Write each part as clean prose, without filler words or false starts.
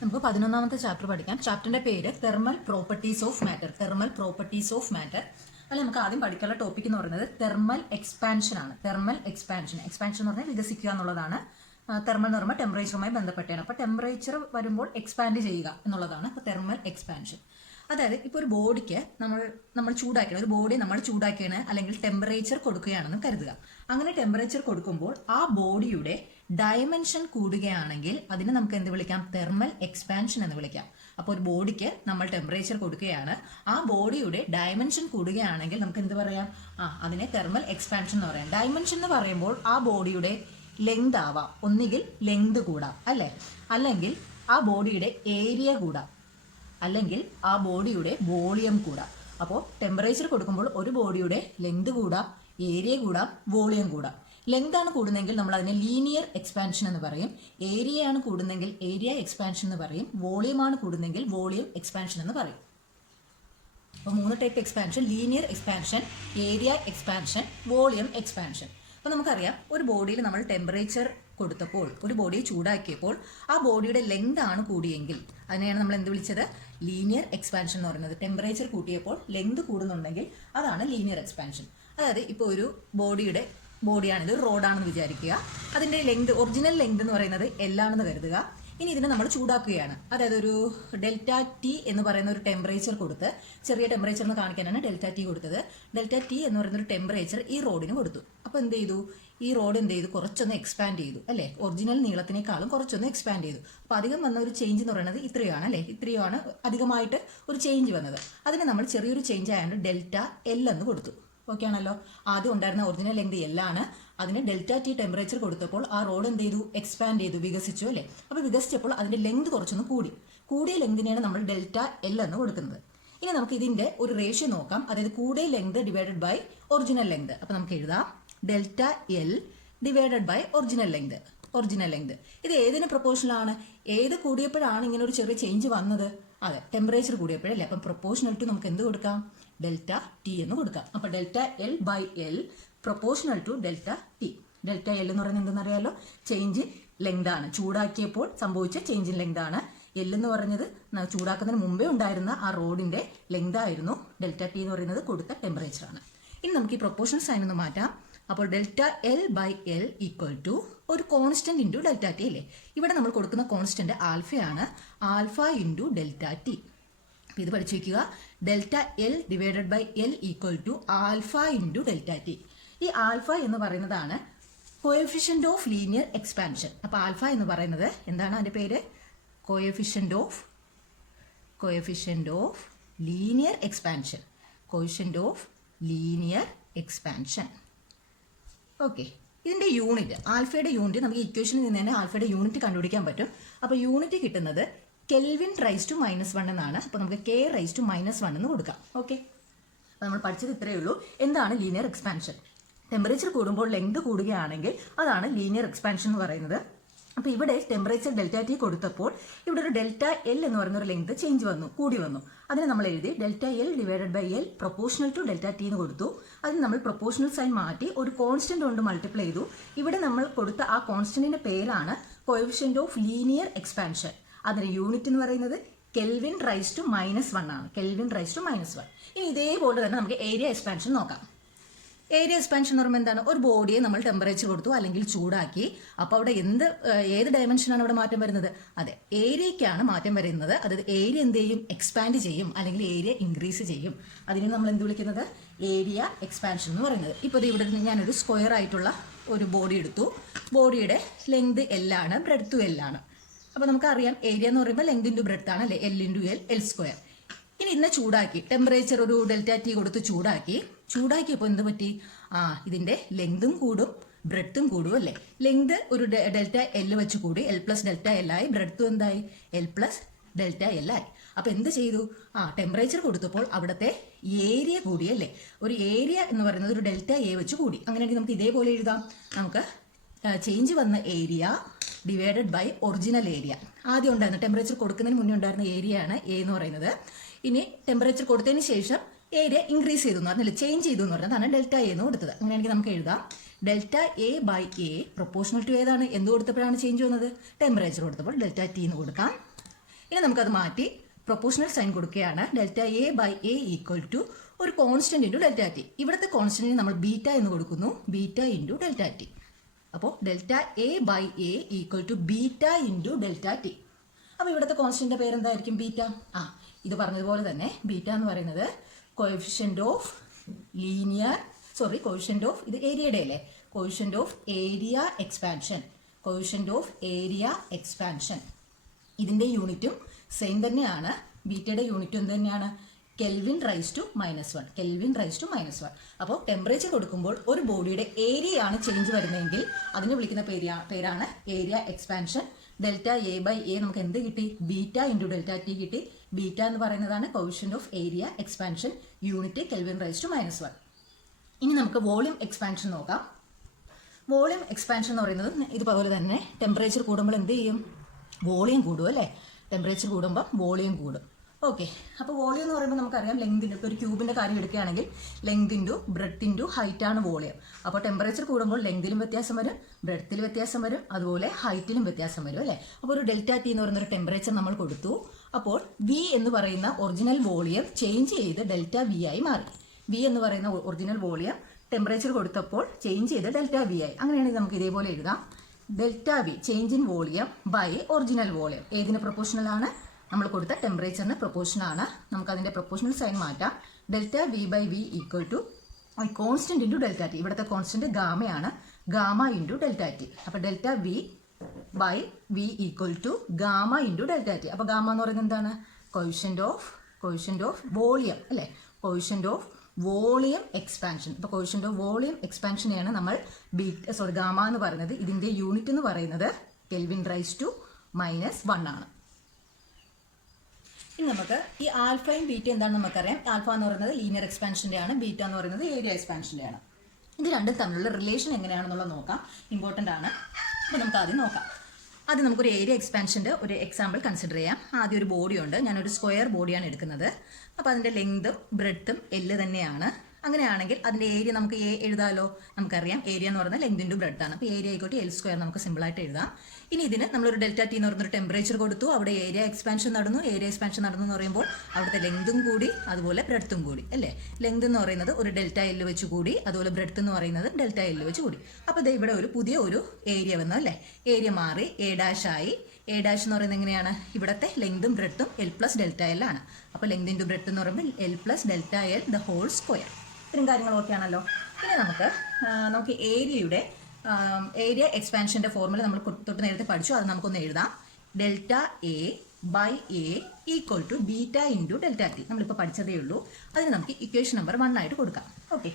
നമുക്ക് 11ാമത്തെ ചാപ്റ്റർ പഠിക്കാം. ചാപ്റ്ററിന്റെ പേര് thermal properties of matter. Thermal properties of matter. അതിൽ നമുക്ക് ആദ്യം പഠിക്കാനുള്ള ടോപ്പിക് എന്ന് പറയുന്നത് തെർമൽ എക്സ്പാൻഷൻ ആണ്. തെർമൽ എക്സ്പാൻഷൻ എന്ന് പറഞ്ഞാൽ വികസിക്കുക എന്നുള്ളതാണ്. തെർമൽ എന്ന് പറയുമ്പോൾ ടെമ്പറേച്ചറുമായി ബന്ധപ്പെട്ടാണ്. അപ്പോൾ ടെമ്പറേച്ചർ വരുമ്പോൾ എക്സ്പാൻഡ് ചെയ്യുക എന്നുള്ളതാണ്. അപ്പോൾ തെർമൽ എക്സ്പാൻഷൻ, അതായത് ഇപ്പോൾ ഒരു ബോഡിക്ക് നമ്മൾ ചൂടാക്കണം, ഒരു ബോഡി നമ്മൾ ചൂടാക്കുകയാണ് അല്ലെങ്കിൽ ടെമ്പറേച്ചർ കൊടുക്കുകയാണെന്ന് കരുതുക. അങ്ങനെ ടെമ്പറേച്ചർ കൊടുക്കുമ്പോൾ ആ ബോഡിയുടെ ഡയമെൻഷൻ കൂടുകയാണെങ്കിൽ അതിനെ നമുക്ക് എന്ത് വിളിക്കാം? തെർമൽ എക്സ്പാൻഷൻ എന്ന് വിളിക്കാം. അപ്പോൾ ഒരു ബോഡിക്ക് നമ്മൾ ടെമ്പറേച്ചർ കൊടുക്കുകയാണ്, ആ ബോഡിയുടെ ഡയമെൻഷൻ കൂടുകയാണെങ്കിൽ നമുക്ക് എന്ത് പറയാം? അതിനെ തെർമൽ എക്സ്പാൻഷൻ എന്ന് പറയാം. ഡയമെൻഷൻ എന്ന് പറയുമ്പോൾ ആ ബോഡിയുടെ ലെങ്ത് ആവാം, ഒന്നുകിൽ ലെങ്ത് കൂടാം അല്ലേ, അല്ലെങ്കിൽ ആ ബോഡിയുടെ ഏരിയ കൂടാം, അല്ലെങ്കിൽ ആ ബോഡിയുടെ വോളിയം കൂടാം. അപ്പോൾ ടെമ്പറേച്ചർ കൊടുക്കുമ്പോൾ ഒരു ബോഡിയുടെ ലെങ്ത് കൂടാം, ഏരിയ കൂടാം, വോളിയം കൂടാം. ലെങ്ത് ആണ് കൂടുന്നെങ്കിൽ നമ്മൾ അതിനെ ലീനിയർ എക്സ്പാൻഷൻ എന്ന് പറയും. ഏരിയ ആണ് കൂടുന്നെങ്കിൽ ഏരിയ എക്സ്പാൻഷൻ എന്ന് പറയും. വോളിയം ആണ് കൂടുന്നെങ്കിൽ വോളിയം എക്സ്പാൻഷൻ എന്ന് പറയും. അപ്പോൾ 3 type expansion: linear expansion, area expansion, volume expansion. അപ്പോൾ നമുക്കറിയാം, ഒരു ബോഡിയിൽ നമ്മൾ ടെമ്പറേച്ചർ കൊടുത്തപ്പോൾ, ഒരു ബോഡിയെ ചൂടാക്കിയപ്പോൾ ആ ബോഡിയുടെ ലെങ്ത് ആണ് കൂടിയെങ്കിൽ അതിനെയാണ് നമ്മൾ എന്ത് വിളിച്ചത്? ലീനിയർ എക്സ്പാൻഷൻ എന്ന് പറയുന്നത്. ടെമ്പറേച്ചർ കൂട്ടിയപ്പോൾ ലെങ്ത് കൂടുന്നുണ്ടെങ്കിൽ അതാണ് ലീനിയർ എക്സ്പാൻഷൻ. അതായത് ഇപ്പോൾ ഒരു ബോഡിയാണിത്, റോഡാണെന്ന് വിചാരിക്കുക. അതിൻ്റെ ലെങ്ത്, ഒറിജിനൽ ലെങ്ത് എന്ന് പറയുന്നത് എല്ലാണെന്ന് കരുതുക. ഇനി ഇതിനെ നമ്മൾ ചൂടാക്കുകയാണ്. അതായത് ഒരു ഡെൽറ്റ ടി എന്ന് പറയുന്ന ഒരു ടെമ്പറേച്ചർ കൊടുത്ത്, ചെറിയ ടെമ്പറേച്ചർ എന്ന് കാണിക്കാനാണ് ഡെൽറ്റ ടി കൊടുത്തത്. ഡെൽറ്റ ടി എന്ന് പറയുന്ന ഒരു ടെമ്പറേച്ചർ ഈ റോഡിന് കൊടുത്തു. അപ്പോൾ എന്ത് ചെയ്തു? ഈ റോഡ് എന്ത് ചെയ്തു? കുറച്ചൊന്ന് എക്സ്പാൻഡ് ചെയ്തു അല്ലേ? ഒറിജിനൽ നീളത്തിനേക്കാളും കുറച്ചൊന്ന് എക്സ്പാൻഡ് ചെയ്തു. അപ്പോൾ അധികം വന്ന ഒരു ചേഞ്ച് എന്ന് പറയുന്നത് ഇത്രയാണ് അല്ലേ? ഇത്രയാണ് അധികമായിട്ട് ഒരു ചേഞ്ച് വന്നത്. അതിന് നമ്മൾ ചെറിയൊരു ചേഞ്ച് ആയതുകൊണ്ട് ഡെൽറ്റ എൽ എന്ന് കൊടുത്തു. ഓക്കെ ആണല്ലോ? ആദ്യം ഉണ്ടായിരുന്ന ഒറിജിനൽ ലെങ്ത് എല്ലാണ്, അതിന് ഡെൽറ്റ ടി ടെമ്പറേച്ചർ കൊടുത്തപ്പോൾ ആ റോഡ് എന്ത് ചെയ്തു? എക്സ്പാൻഡ് ചെയ്തു, വികസിച്ചു അല്ലേ? അപ്പോൾ വികസിച്ചപ്പോൾ അതിൻ്റെ ലെങ്ത് കുറച്ചൊന്ന് കൂടിയ ലെങ്തിനെയാണ് നമ്മൾ ഡെൽറ്റ എൽ എന്ന് കൊടുക്കുന്നത്. ഇനി നമുക്ക് ഇതിൻ്റെ ഒരു റേഷ്യോ നോക്കാം. അതായത് കൂടിയ length divided by original length. അപ്പോൾ നമുക്ക് എഴുതാം delta L divided by original length. ഇത് ഏതിന് പ്രൊപ്പോർഷനാണ്? ഏത് കൂടിയപ്പോഴാണ് ഇങ്ങനെ ഒരു ചെറിയ ചേഞ്ച് വന്നത്? അതെ, ടെമ്പറേച്ചർ കൂടിയപ്പോഴല്ലേ. അപ്പം പ്രൊപ്പോർഷണൽ ടു നമുക്ക് എന്ത് കൊടുക്കാം? ഡെൽറ്റ ടി എന്ന് കൊടുക്കാം. അപ്പോൾ delta L by L proportional to delta T. Delta L എന്ന് പറയുന്നത് എന്തെന്നറിയാലോ? ചേഞ്ച് ലെങ്ത് ആണ്, ചൂടാക്കിയപ്പോൾ സംഭവിച്ച ചേഞ്ച് ഇൻ ലെങ്ത് ആണ്. എൽ എന്ന് പറഞ്ഞത് ചൂടാക്കുന്നതിന് മുമ്പേ ഉണ്ടായിരുന്ന ആ റോഡിന്റെ ലെങ്ത് ആയിരുന്നു. ഡെൽറ്റ ടി എന്ന് പറയുന്നത് കൊടുത്ത ടെമ്പറേച്ചർ ആണ്. ഇനി നമുക്ക് ഈ പ്രൊപ്പോർഷൻ സൈൻ ഒന്ന് മാറ്റാം. അപ്പോൾ delta L by L equal to ഒരു കോൺസ്റ്റന്റ് ഇൻറ്റു ഡെൽറ്റ ടി അല്ലേ? ഇവിടെ നമ്മൾ കൊടുക്കുന്ന കോൺസ്റ്റന്റ് ആൽഫയാണ്. Alpha into delta T. അപ്പോൾ ഇത് പഠിച്ചു വയ്ക്കുക. Delta L divided by L equal to alpha into delta T. ഈ ആൽഫ എന്ന് പറയുന്നതാണ് കോഎഫിഷ്യന്റ് ഓഫ് ലീനിയർ എക്സ്പാൻഷൻ. അപ്പോൾ ആൽഫ എന്ന് പറയുന്നത് എന്താണ്? അതിൻ്റെ പേര് coefficient of linear expansion. Coefficient of linear expansion. Okay, ഇതിൻ്റെ യൂണിറ്റ്, ആൽഫയുടെ യൂണിറ്റ് നമുക്ക് ഇക്വേഷനിൽ നിന്ന് തന്നെ ആൽഫയുടെ യൂണിറ്റ് കണ്ടുപിടിക്കാൻ പറ്റും. അപ്പോൾ യൂണിറ്റ് കിട്ടുന്നത് കെൽവിൻ റൈസ് ടു -1 എന്നാണ്. അപ്പോൾ നമുക്ക് കെ റൈസ് ടു -1 എന്ന് കൊടുക്കാം. ഓക്കെ, അപ്പോൾ നമ്മൾ പഠിച്ചത് ഇത്രയേ ഉള്ളൂ. എന്താണ് ലീനിയർ എക്സ്പാൻഷൻ? ടെമ്പറേച്ചർ കൂടുമ്പോൾ ലെങ്ത് കൂടുകയാണെങ്കിൽ അതാണ് ലീനിയർ എക്സ്പാൻഷൻ എന്ന് പറയുന്നത്. അപ്പോൾ ഇവിടെ ടെമ്പറേച്ചർ ഡെൽറ്റ ടി കൊടുത്തപ്പോൾ ഇവിടെ ഒരു ഡെൽറ്റ എൽ എന്ന് പറയുന്ന ഒരു ലെങ്ത് ചേഞ്ച് കൂടി വന്നു. അതിന് നമ്മൾ എഴുതി delta L divided by L proportional to delta T എന്ന് കൊടുത്തു. അതിന് നമ്മൾ പ്രൊപ്പോർഷണൽ സൈൻ മാറ്റി ഒരു കോൺസ്റ്റന്റ് കൊണ്ട് മൾട്ടിപ്ലൈ ചെയ്തു. ഇവിടെ നമ്മൾ കൊടുത്ത ആ കോൺസ്റ്റന്റിന്റെ പേരാണ് കോഎഫിഷ്യന്റ് ഓഫ് ലീനിയർ എക്സ്പാൻഷൻ. അതിന്റെ യൂണിറ്റ് എന്ന് പറയുന്നത് കെൽവിൻ റൈസ് ടു -1 ആണ്. Kelvin raise to -1. ഇനി ഇതേപോലെ തന്നെ നമുക്ക് ഏരിയ എക്സ്പാൻഷൻ നോക്കാം. ഏരിയ എക്സ്പാൻഷൻ എന്ന് പറയുമ്പോൾ എന്താണ്? ഒരു ബോഡിയെ നമ്മൾ ടെമ്പറേച്ചർ കൊടുത്തു അല്ലെങ്കിൽ ചൂടാക്കി. അപ്പോൾ അവിടെ ഏത് ഡയമെൻഷനാണ് അവിടെ മാറ്റം വരുന്നത്? അതെ, ഏരിയയ്ക്കാണ് മാറ്റം വരുന്നത്. അതായത് ഏരിയ എന്ത് ചെയ്യും? എക്സ്പാൻഡ് ചെയ്യും, അല്ലെങ്കിൽ ഏരിയ ഇൻക്രീസ് ചെയ്യും. അതിനെ നമ്മൾ എന്ത് വിളിക്കുന്നത്? ഏരിയ എക്സ്പാൻഷൻ എന്ന് പറയുന്നത്. ഇപ്പോൾ ഇവിടെ ഞാനൊരു സ്ക്വയർ ആയിട്ടുള്ള ഒരു ബോഡി എടുത്തു. ബോഡിയുടെ ലെങ്ത് എല്ലാണ്, ബ്രെഡ്ത്തും എല്ലാണ്. അപ്പോൾ നമുക്കറിയാം ഏരിയ എന്ന് പറയുമ്പോൾ ലെങ്ത് ഇൻറ്റു ബ്രെഡ്ത്ത് ആണ് അല്ലേ? L into L square. ഇനി ഇതിനെ ചൂടാക്കി, ടെമ്പറേച്ചർ ഒരു ഡെൽറ്റ ടി കൊടുത്ത് ചൂടാക്കിയപ്പോൾ എന്ത് പറ്റി? ഇതിന്റെ ലെങ്തും കൂടും, ബ്രെഡ്ത്തും കൂടും അല്ലേ? ലെങ്ത് ഒരു ഡെൽറ്റ എൽ വെച്ച് കൂടി, എൽ പ്ലസ് ഡെൽറ്റ എൽ ആയി. ബ്രെഡ്ത്തും എന്തായി? എൽ പ്ലസ് ഡെൽറ്റ എൽ ആയി. അപ്പോൾ എന്ത് ചെയ്തു? ടെമ്പറേച്ചർ കൊടുത്തപ്പോൾ അവിടുത്തെ ഏരിയ കൂടി അല്ലേ? ഒരു ഏരിയ എന്ന് പറയുന്നത് ഒരു ഡെൽറ്റ എ വെച്ച് കൂടി. അങ്ങനെയാണെങ്കിൽ നമുക്ക് ഇതേപോലെ എഴുതാം. നമുക്ക് ചേഞ്ച് വന്ന area divided by original area. ആദ്യം ഉണ്ടായിരുന്ന ടെമ്പറേച്ചർ കൊടുക്കുന്നതിന് മുന്നേ ഉണ്ടായിരുന്ന ഏരിയ ആണ് എ എന്ന് പറയുന്നത്. ഇനി ടെമ്പറേച്ചർ കൊടുത്തതിന് ശേഷം ഏരിയ ഇൻക്രീസ് ചെയ്തു എന്ന് പറഞ്ഞാൽ ചേഞ്ച് ചെയ്തു എന്ന് പറഞ്ഞതാണ് ഡെൽറ്റ എ എന്ന് കൊടുത്തത്. അങ്ങനെയാണെങ്കിൽ നമുക്ക് എഴുതാം delta A by A proportional to ഏതാണ്? എന്ത് കൊടുത്തപ്പോഴാണ് ചേഞ്ച് വന്നത്? ടെമ്പറേച്ചർ കൊടുത്തപ്പോൾ ഡെൽറ്റ ടി എന്ന് കൊടുക്കാം. ഇനി നമുക്കത് മാറ്റി പ്രൊപ്പോർഷണൽ സൈൻ കൊടുക്കുകയാണ്. Delta A by A equal to ഒരു കോൺസ്റ്റന്റ് ഇൻറ്റു ഡെൽറ്റ ടി. ഇവിടുത്തെ കോൺസ്റ്റന്റിന് നമ്മൾ ബീറ്റ എന്ന് കൊടുക്കുന്നു, ബീറ്റ ഇൻറ്റു ഡെൽറ്റ ടി. അപ്പോൾ delta A by A equal to beta into delta T. അപ്പോൾ ഇവിടുത്തെ കോൺസ്റ്റന്റിന്റെ പേര് എന്തായിരിക്കും? ബീറ്റ. ഇത് പറഞ്ഞതുപോലെ തന്നെ ബീറ്റ എന്ന് പറയുന്നത് കോഎഫിഷ്യന്റ് ഓഫ് ഇത് ഏരിയയുടെ അല്ലേ, കോഎഫിഷ്യന്റ് ഓഫ് ഏരിയ എക്സ്പാൻഷൻ. ഇതിന്റെ യൂണിറ്റും സെയിം തന്നെയാണ്. ബീറ്റയുടെ യൂണിറ്റും എന്ത് തന്നെയാണ്? Kelvin raise to -1. അപ്പോൾ ടെമ്പറേച്ചർ കൊടുക്കുമ്പോൾ ഒരു ബോഡിയുടെ ഏരിയ ആണ് ചേഞ്ച് വരുന്നതെങ്കിൽ അതിനെ വിളിക്കുന്ന പേരാണ് area expansion. Delta A by A നമുക്ക് എന്ത് കിട്ടി? ബീറ്റ ഇൻറ്റു ഡെൽറ്റ ടി കിട്ടി. ബീറ്റ എന്ന് പറയുന്നതാണ് coefficient of area expansion, unit kelvin raise to -1. ഇനി നമുക്ക് വോളിയം എക്സ്പാൻഷൻ നോക്കാം. വോളിയം എക്സ്പാൻഷൻ എന്ന് പറയുന്നത് ഇതുപോലെ തന്നെ ടെമ്പറേച്ചർ കൂടുമ്പോൾ എന്ത് ചെയ്യും? വോളിയം കൂടും അല്ലേ? ടെമ്പറേച്ചർ കൂടുമ്പോൾ വോളിയം കൂടും. ഓക്കെ, അപ്പോൾ വോളിയം എന്ന് പറയുമ്പോൾ നമുക്കറിയാം ലെങ്തിൻ്റെ, ഇപ്പോൾ ഒരു ക്യൂബിൻ്റെ കാര്യം എടുക്കുകയാണെങ്കിൽ length into breadth into height ആണ് വോളിയം. അപ്പോൾ ടെമ്പറേച്ചർ കൂടുമ്പോൾ ലെങ്തിലും വ്യത്യാസം വരും, ബ്രെഡ്ത്തിൽ വ്യത്യാസം വരും, അതുപോലെ ഹൈറ്റിലും വ്യത്യാസം വരും അല്ലേ? അപ്പോൾ ഒരു ഡെൽറ്റ ടി എന്ന് പറയുന്ന ഒരു ടെമ്പറേച്ചർ നമ്മൾ കൊടുത്തു. അപ്പോൾ വി എന്ന് പറയുന്ന ഒറിജിനൽ വോളിയം ചേഞ്ച് ചെയ്ത് ഡെൽറ്റ വി ആയി മാറി. വി എന്ന് പറയുന്ന ഒറിജിനൽ വോളിയം ടെമ്പറേച്ചർ കൊടുത്തപ്പോൾ ചേഞ്ച് ചെയ്ത് ഡെൽറ്റ വി ആയി. അങ്ങനെയാണെങ്കിൽ നമുക്ക് ഇതേപോലെ എഴുതാം, delta V change in volume by original volume. ഏതിന് പ്രൊപ്പോർഷണൽ ആണ്? നമ്മൾ കൊടുത്ത ടെമ്പറേച്ചറിന് പ്രൊപ്പോർഷൻ ആണ്. നമുക്ക് അതിന്റെ പ്രൊപ്പോർഷണൽ സൈൻ മാറ്റാം. Delta V by V equal to constant into delta T. ഇവിടുത്തെ കോൺസ്റ്റന്റ് ഗാമയാണ്, ഗാമ ഇൻറ്റു ഡെൽറ്റ ടി. അപ്പോൾ delta V by V equal to gamma into delta T. അപ്പോൾ ഗാമ എന്ന് പറയുന്നത് എന്താണ്? കോഎഫിഷ്യന്റ് ഓഫ് വോളിയം അല്ലേ? Coefficient of volume expansion. അപ്പോൾ കോഎഫിഷ്യന്റ് ഓഫ് വോളിയം എക്സ്പാൻഷനെയാണ് നമ്മൾ ഗാമ എന്ന് പറയുന്നത്. ഇതിന്റെ യൂണിറ്റ് എന്ന് പറയുന്നത് കെൽവിൻ റൈസ് ടു -1 ആണ്. ഇനി നമുക്ക് ഈ ആൽഫയും ബീറ്റ എന്താണെന്ന് നമുക്കറിയാം. ആൽഫ എന്ന് പറയുന്നത് ലീനിയർ എക്സ്പാൻഷന്റെ ആണ്, ബീറ്റ എന്ന് പറയുന്നത് ഏരിയ എക്സ്പാൻഷന്റെ ആണ്. ഇത് രണ്ടും തമ്മിലുള്ള റിലേഷൻ എങ്ങനെയാണെന്നുള്ളത് നോക്കാം, ഇമ്പോർട്ടൻ്റ് ആണ്. അപ്പോൾ നമുക്ക് ആദ്യം നോക്കാം. ആദ്യം നമുക്കൊരു ഏരിയ എക്സ്പാൻഷൻ്റെ ഒരു എക്സാമ്പിൾ കൺസിഡർ ചെയ്യാം. ആദ്യം ഒരു ബോഡി ഉണ്ട്, ഞാനൊരു സ്ക്വയർ ബോഡിയാണ് എടുക്കുന്നത്. അപ്പോൾ അതിൻ്റെ ലെങ്തും ബ്രെഡ്ത്തും L തന്നെയാണ്. അങ്ങനെയാണെങ്കിൽ അതിൻ്റെ ഏരിയ നമുക്ക് എ എഴുതാമല്ലോ. നമുക്കറിയാം ഏരിയ എന്ന് പറയുന്നത് ലെങ്ത് ഇൻറ്റു ബ്രെഡ്ത്ത് ആണ്. അപ്പോൾ ഏരിയ ആയിക്കോട്ടെ L² നമുക്ക് സിമ്പിളായിട്ട് എഴുതാം. ഇനി ഇതിന് നമ്മളൊരു ഡെൽറ്റ ടി എന്ന് പറയുന്നൊരു ടെമ്പറേച്ചർ കൊടുത്തു, അവിടെ ഏരിയ എക്സ്പാൻഷൻ നടന്നു. ഏരിയ എക്സ്പാൻഷൻ നടന്നു എന്ന് പറയുമ്പോൾ അവിടുത്തെ ലെങ്തും കൂടി അതുപോലെ ബ്രെഡ്ത്തും കൂടി അല്ലേ? ലെങ്ത് എന്ന് പറയുന്നത് ഒരു ഡെൽറ്റ L വെച്ച് കൂടി, അതുപോലെ ബ്രെഡ്ത്ത് എന്ന് പറയുന്നത് ഡെൽറ്റ L വെച്ച് കൂടി. അപ്പോൾ ഇത് ഇവിടെ ഒരു പുതിയ ഒരു ഏരിയ വന്നു അല്ലേ? ഏരിയ മാറി A' ആയി. A' എന്ന് പറയുന്നത് എങ്ങനെയാണ്? ഇവിടുത്തെ ലെങ്തും ബ്രെഡ്ത്തും L + ഡെൽറ്റ L ആണ്. അപ്പോൾ ലെങ്ത് ഇൻറ്റു ബ്രെഡ്ത്ത് എന്ന് പറയുമ്പോൾ L + delta L the whole square. ഇത്രയും കാര്യങ്ങളൊക്കെ ആണല്ലോ. ഇനി നമുക്ക് ഏരിയ എക്സ്പാൻഷന്റെ ഫോർമുല നമ്മൾ തൊട്ട് നേരത്തെ പഠിച്ചു, അത് നമുക്കൊന്ന് എഴുതാം. Delta A by A equal to beta into delta T. നമ്മളിപ്പോൾ പഠിച്ചതേ ഉള്ളൂ. അതിന് നമുക്ക് ഇക്വേഷൻ നമ്പർ 1 ആയിട്ട് കൊടുക്കാം. ഓക്കെ,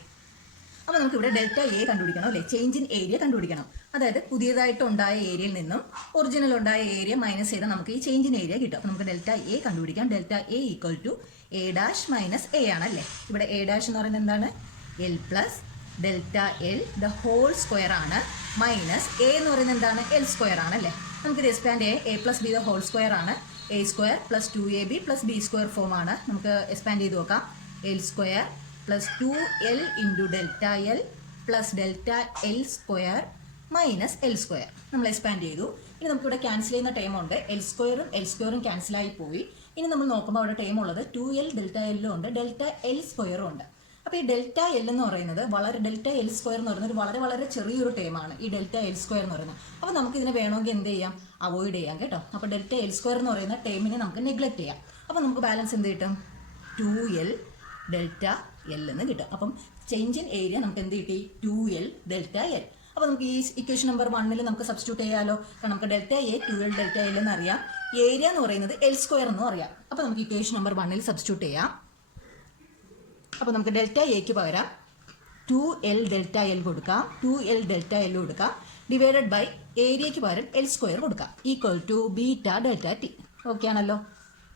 അപ്പോൾ നമുക്ക് ഇവിടെ ഡെൽറ്റ എ കണ്ടുപിടിക്കണം അല്ലേ? ചേഞ്ച് ഇൻ ഏരിയ കണ്ടുപിടിക്കണം. അതായത് പുതിയതായിട്ട് ഉണ്ടായ ഏരിയയിൽ നിന്നും ഒറിജിനൽ ഉണ്ടായ ഏരിയ മൈനസ് ചെയ്താൽ നമുക്ക് ഈ ചേഞ്ച് ഇൻ ഏരിയ കിട്ടും. അപ്പോൾ നമുക്ക് ഡെൽറ്റ എ കണ്ടുപിടിക്കാം. Delta A equal to A' - A ആണല്ലേ? ഇവിടെ A' എന്ന് പറയുന്നത് എന്താണ്? L + delta L the whole square ആണ്, മൈനസ് A എന്ന് പറയുന്നത് എന്താണ്? L² ആണല്ലേ? നമുക്കിത് എക്സ്പാൻഡ് ചെയ്യാം. A + B the whole square ആണ്. A² + 2AB + B² ഫോം ആണ്. നമുക്ക് എക്സ്പാൻഡ് ചെയ്ത് നോക്കാം. L² + 2L into delta L + delta L² minus L². നമ്മൾ എക്സ്പാൻഡ് ചെയ്തു. ഇനി നമുക്കിവിടെ ക്യാൻസൽ ചെയ്യുന്ന ടൈം ഉണ്ട്. L² ക്യാൻസലായി പോയി. ഇനി നമ്മൾ നോക്കുമ്പോൾ അവിടെ ടൈം ഉള്ളത് 2L ഡെൽറ്റ L ഉണ്ട്, ഡെൽറ്റ L² ഉണ്ട്. അപ്പോൾ ഈ ഡെൽറ്റ L എന്ന് പറയുന്നത് ഡെൽറ്റ L² എന്ന് പറയുന്നത് വളരെ വളരെ ചെറിയൊരു ടൈമാണ് ഈ ഡെൽറ്റ L² എന്ന് പറയുന്നത്. അപ്പോൾ നമുക്ക് ഇതിനെ വേണമെങ്കിൽ എന്ത് ചെയ്യാം? അവോയ്ഡ് ചെയ്യാം കേട്ടോ. അപ്പോൾ ഡെൽറ്റ L² എന്ന് പറയുന്ന ടൈമിനെ നമുക്ക് നെഗ്ലക്ട് ചെയ്യാം. അപ്പോൾ നമുക്ക് ബാലൻസ് എന്ത് കിട്ടും? 2L ഡെൽറ്റ L എന്ന് കിട്ടും. അപ്പം ചേഞ്ച് ഇൻ ഏരിയ നമുക്ക് എന്ത് കിട്ടി? 2L delta L. അപ്പോൾ നമുക്ക് ഈ ഇക്വേഷൻ നമ്പർ 1 നമുക്ക് സബ്സ്റ്റിറ്റ്യൂട്ട് ചെയ്യാമല്ലോ. കാരണം നമുക്ക് delta A 2L delta L എന്ന് അറിയാം, ഏരിയ എന്ന് പറയുന്നത് L² എന്നും അറിയാം. അപ്പോൾ നമുക്ക് ഇക്വേഷൻ നമ്പർ 1 സബ്സ്റ്റിറ്റ്യൂട്ട് ചെയ്യാം. അപ്പോൾ നമുക്ക് ഡെൽറ്റ എക്ക് പകരം 2L ഡെൽറ്റ L കൊടുക്കാം, 2L ഡെൽറ്റ L കൊടുക്കാം, ഡിവൈഡഡ് ബൈ ഏരിയയ്ക്ക് പകരം L² കൊടുക്കാം, equal to beta delta T. Okay ആണല്ലോ.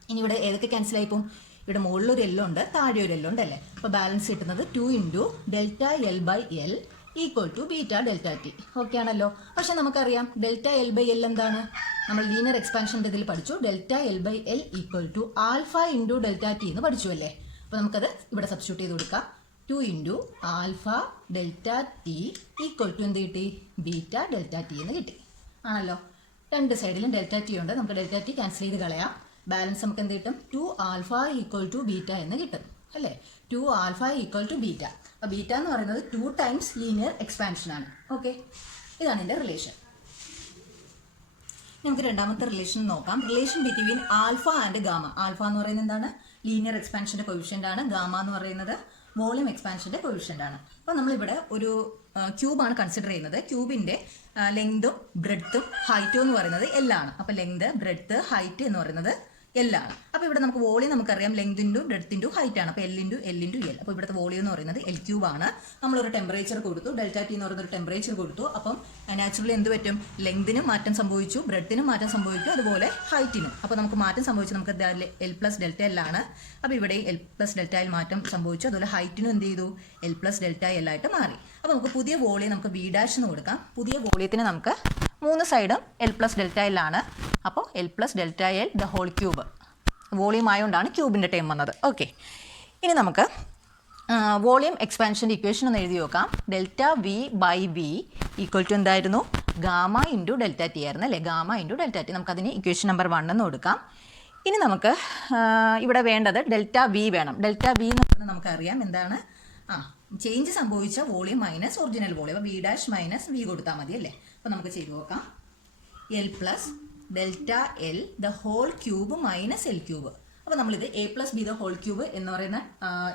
ഇനി ഇവിടെ ഏതൊക്കെ ക്യാൻസൽ ആയിപ്പോൾ? ഇവിടെ മുകളിലൊരു L ഉണ്ട്, താഴെ ഒരു L ഉണ്ട് അല്ലേ? അപ്പോൾ ബാലൻസ് കിട്ടുന്നത് 2 into delta L by L equal to beta delta T. Okay ആണല്ലോ. പക്ഷെ നമുക്കറിയാം ഡെൽറ്റ L ബൈ L എന്താണ്? നമ്മൾ ലീനിയർ എക്സ്പാൻഷൻ്റെ ഇതിൽ പഠിച്ചു. Delta L by L equal to alpha into delta T എന്ന് പഠിച്ചു അല്ലേ? അപ്പോൾ നമുക്കത് ഇവിടെ സബ്സ്റ്റിറ്റ്യൂട്ട് ചെയ്ത് കൊടുക്കാം. 2 into alpha delta T equal to എന്ത് കിട്ടി? ബീറ്റ ഡെൽറ്റ ടി എന്ന് കിട്ടി ആണല്ലോ. രണ്ട് സൈഡിലും ഡെൽറ്റ ടി ഉണ്ട്. നമുക്ക് ഡെൽറ്റ ടി ക്യാൻസൽ ചെയ്ത് കളയാം. ബാലൻസ് നമുക്ക് എന്ത് കിട്ടും? 2 ആൽഫ ഈക്വൽ ടു ബീറ്റ എന്ന് കിട്ടും അല്ലേ? 2 ആൽഫ ഈക്വൽ ടു ബീറ്റ. അപ്പോൾ ബീറ്റ എന്ന് പറയുന്നത് 2 ടൈംസ് ലീനിയർ എക്സ്പാൻഷൻ ആണ്. ഓക്കെ, ഇതാണ് ഇതിൻ്റെ റിലേഷൻ. നമുക്ക് രണ്ടാമത്തെ റിലേഷൻ നോക്കാം. Relation between alpha and gamma. Alpha എന്ന് പറയുന്നത് എന്താണ്? ലീനിയർ എക്സ്പാൻഷൻ്റെ കോഎഫിഷ്യൻ്റ് ആണ്. ഗാമ എന്ന് പറയുന്നത് വോളിയം എക്സ്പാൻഷൻ്റെ കോഎഫിഷ്യൻ്റ് ആണ്. അപ്പോൾ നമ്മളിവിടെ ഒരു ക്യൂബാണ് കൺസിഡർ ചെയ്യുന്നത്. ക്യൂബിൻ്റെ ലെങ്തും ബ്രെഡ്ത്തും ഹൈറ്റും എന്ന് പറയുന്നത് L ആണ്. അപ്പോൾ ലെങ്ത്, ബ്രെഡ്ത്ത്, ഹൈറ്റ് എന്ന് പറയുന്നത് L ആണ്. അപ്പോൾ ഇവിടെ നമുക്ക് വോളിയം നമുക്കറിയാം length into breadth into height ആണ്. അപ്പോൾ L into L into L. അപ്പോൾ ഇവിടുത്തെ വോളിയം എന്ന് പറയുന്നത് L ക്യൂബ് ആണ്. നമ്മളൊരു ടെമ്പറേച്ചർ കൊടുത്തു, ഡെൽറ്റ ടി എന്ന് പറയുന്ന ഒരു ടെമ്പറേച്ചർ കൊടുത്തു. അപ്പം നാച്ചുറലി എന്ത് പറ്റും? ലെങ്തിനും മാറ്റം സംഭവിച്ചു, ബ്രെഡ്ത്തിനും മാറ്റം സംഭവിച്ചു, അതുപോലെ ഹൈറ്റിനും. അപ്പോൾ നമുക്ക് മാറ്റം സംഭവിച്ചു, നമുക്ക് L പ്ലസ് ഡെൽറ്റ L ആണ്. അപ്പോൾ ഇവിടെ L പ്ലസ് ഡെൽറ്റ L മാറ്റം സംഭവിച്ചു, അതുപോലെ ഹൈറ്റിനും എന്ത് ചെയ്തു? L പ്ലസ് ഡെൽറ്റ L ആയിട്ട് മാറി. അപ്പോൾ നമുക്ക് പുതിയ വോളിയം നമുക്ക് V ഡാഷ് എന്ന് കൊടുക്കാം. പുതിയ വോളിയത്തിന് നമുക്ക് 3 സൈഡും L പ്ലസ് ഡെൽറ്റ L ആണ്. അപ്പോൾ L plus delta L the whole cube. Volume ആയതുകൊണ്ടാണ് ക്യൂബിൻ്റെ ടൈം വന്നത്. ഓക്കെ, ഇനി നമുക്ക് വോളിയം എക്സ്പാൻഷൻ്റെ ഇക്വേഷൻ ഒന്ന് എഴുതി നോക്കാം. Delta V by V equal to എന്തായിരുന്നു? ഗാമ ഇൻറ്റു ഡെൽറ്റ ടി ആയിരുന്നു അല്ലേ? Gamma into delta T. നമുക്കതിന് ഇക്വേഷൻ നമ്പർ 1 എന്ന് കൊടുക്കാം. ഇനി നമുക്ക് ഇവിടെ വേണ്ടത് ഡെൽറ്റ വി വേണം. ഡെൽറ്റ വി എന്ന് പറയുന്നത് നമുക്കറിയാം എന്താണ്? ചേഞ്ച് സംഭവിച്ച വോളിയം മൈനസ് ഒറിജിനൽ വോളിയം. അപ്പോൾ വി ഡാഷ് മൈനസ് വി കൊടുത്താൽ മതി അല്ലേ? അപ്പോൾ നമുക്ക് ചെയ്ത് നോക്കാം. L plus delta L the whole cube minus L cube. അപ്പോൾ നമ്മളിത് A plus B the whole cube എന്ന് പറയുന്ന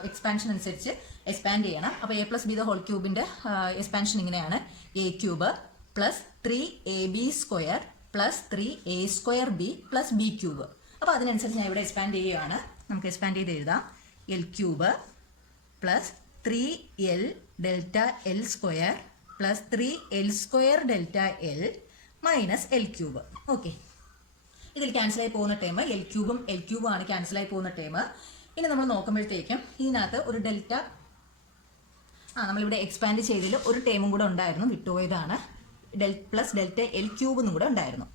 എക്സ്പാൻഷൻ അനുസരിച്ച് എക്സ്പാൻഡ് ചെയ്യണം. അപ്പോൾ A plus B the whole ക്യൂബിൻ്റെ എക്സ്പാൻഷൻ ഇങ്ങനെയാണ്: A cube plus 3AB square plus 3A square B plus B cube. അപ്പോൾ അതിനനുസരിച്ച് ഞാൻ ഇവിടെ എക്സ്പാൻഡ് ചെയ്യുകയാണ്. നമുക്ക് എക്സ്പാൻഡ് ചെയ്ത് എഴുതാം. L cube plus 3L delta L square plus 3L square delta L minus L cube. Okay, ഇതിൽ ക്യാൻസലായി പോകുന്ന ടൈം L ക്യൂബും ആണ് ക്യാൻസലായി പോകുന്ന ടൈം. ഇനി നമ്മൾ നോക്കുമ്പോഴത്തേക്കും ഇതിനകത്ത് ഒരു ഡെൽറ്റ നമ്മളിവിടെ എക്സ്പാൻഡ് ചെയ്തതിൽ ഒരു ടൈമും കൂടെ ഉണ്ടായിരുന്നു, വിട്ടുപോയതാണ്. പ്ലസ് ഡെൽറ്റ L ക്യൂബ് എന്നും കൂടെ ഉണ്ടായിരുന്നു,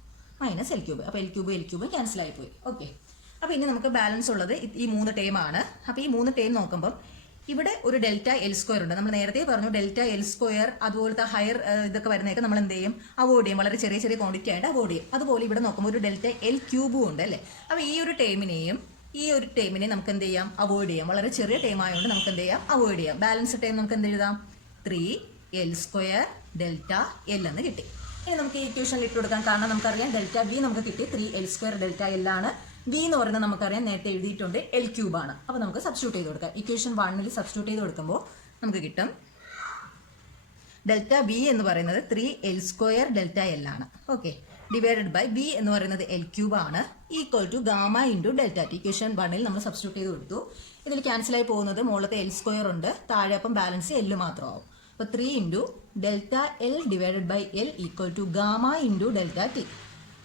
മൈനസ് L ക്യൂബ്. അപ്പോൾ L ക്യൂബ് ക്യാൻസലായി പോയി. ഓക്കെ, അപ്പോൾ ഇനി നമുക്ക് ബാലൻസ് ഉള്ളത് ഈ 3 ടൈമാണ്. അപ്പോൾ ഈ 3 ടൈം നോക്കുമ്പം ഇവിടെ ഒരു ഡെൽറ്റ L സ്ക്വയർ ഉണ്ട്. നമ്മൾ നേരത്തെ പറഞ്ഞു ഡെൽറ്റ L സ്ക്വയർ അതുപോലത്തെ ഹയർ ഇതൊക്കെ വരുന്നതൊക്കെ നമ്മൾ എന്ത് ചെയ്യും? അവോയ്ഡ് ചെയ്യും. വളരെ ചെറിയ ചെറിയ ക്വാണ്ടിറ്റി ആയിട്ട് അവോയ്ഡ് ചെയ്യും. അതുപോലെ ഇവിടെ നോക്കുമ്പോൾ ഒരു ഡെൽറ്റ L ക്യൂബും ഉണ്ട് അല്ലേ? അപ്പോൾ ഈ ഒരു ടൈമിനെയും നമുക്ക് എന്ത് ചെയ്യാം? അവോയ്ഡ് ചെയ്യാം. വളരെ ചെറിയ ടൈം ആയതുകൊണ്ട് നമുക്ക് എന്ത് ചെയ്യാം? അവോയ്ഡ് ചെയ്യാം. ബാലൻസ് ടൈം നമുക്ക് എന്ത് എഴുതാം? 3L സ്ക്വയർ ഡെൽറ്റ L എന്ന് കിട്ടി. ഇനി നമുക്ക് ഈ ഇക്വേഷനിൽ ഇട്ട് കൊടുക്കാം. കാരണം നമുക്കറിയാം ഡെൽറ്റ V നമുക്ക് കിട്ടി 3L സ്ക്വയർ ഡെൽറ്റ L ആണ്. V എന്ന് പറയുന്നത് നമുക്കറിയാം നേരത്തെ എഴുതിയിട്ടുണ്ട് L ക്യൂബ് ആണ്. അപ്പോൾ നമുക്ക് സബ്സ്റ്റിറ്റ്യൂട്ട് ചെയ്ത് കൊടുക്കാം. ഇക്വേഷൻ 1ൽ സബ്സ്റ്റിറ്റ്യൂട്ട് ചെയ്ത് കൊടുക്കുമ്പോൾ നമുക്ക് കിട്ടും ഡെൽറ്റ V എന്ന് പറയുന്നത് 3L സ്ക്വയർ ഡെൽറ്റ L ആണ്. ഓക്കെ, ഡിവൈഡഡ് ബൈ V എന്ന് പറയുന്നത് L ക്യൂബ് ആണ്, equal to gamma into delta T. Equation 1ൽ നമ്മൾ സബ്സ്റ്റിറ്റ്യൂട്ട് ചെയ്ത് കൊടുത്തു. ഇതിൽ ക്യാൻസലായി പോകുന്നത് മുകളിലത്തെ L സ്ക്വയർ ഉണ്ട്, താഴെ അപ്പം ബാലൻസ് L മാത്രമാവും. അപ്പോൾ 3 into delta L divided by L equal to gamma into delta T.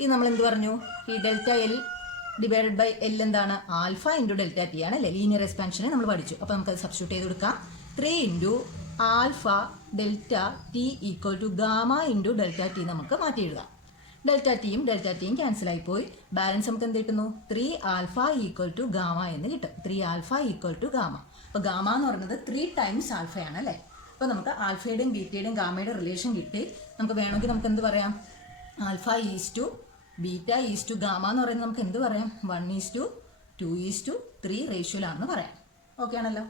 ഇത് നമ്മൾ എന്ത് പറഞ്ഞു? ഈ delta L divided by L എന്താണ്? ആൽഫ ഇൻറ്റു ഡെൽറ്റ ടി ആണ് അല്ലേ? ലീനിയർ എക്സ്പാൻഷനെ നമ്മൾ പഠിച്ചു. അപ്പോൾ നമുക്കത് സബ്സ്റ്റിറ്റ്യൂട്ട് ചെയ്ത് കൊടുക്കാം. 3 into alpha delta T equal to gamma into delta T നമുക്ക് മാറ്റി എഴുതാം. ഡെൽറ്റ ടിയും ക്യാൻസലായി പോയി. ബാലൻസ് നമുക്ക് എന്ത് കിട്ടുന്നു? 3 ആൽഫ ഈക്വൽ ടു ഗാമ എന്ന് കിട്ടും. 3 ആൽഫ ഈക്വൽ ടു ഗാമ. അപ്പോൾ ഗാമ എന്ന് പറയുന്നത് 3 ടൈംസ് ആൽഫയാണ് അല്ലേ? അപ്പോൾ നമുക്ക് ആൽഫയുടെയും ബീറ്റയുടെയും ഗാമയുടെ റിലേഷൻ കിട്ടി. നമുക്ക് വേണമെങ്കിൽ നമുക്ക് എന്ത് പറയാം? Alpha is to beta is to gamma എന്ന് പറയുന്നത് നമുക്ക് എന്ത് പറയാം? 1:2:3 റേഷ്യോയിലാണെന്ന് പറയാം. ഓക്കെ ആണല്ലോ?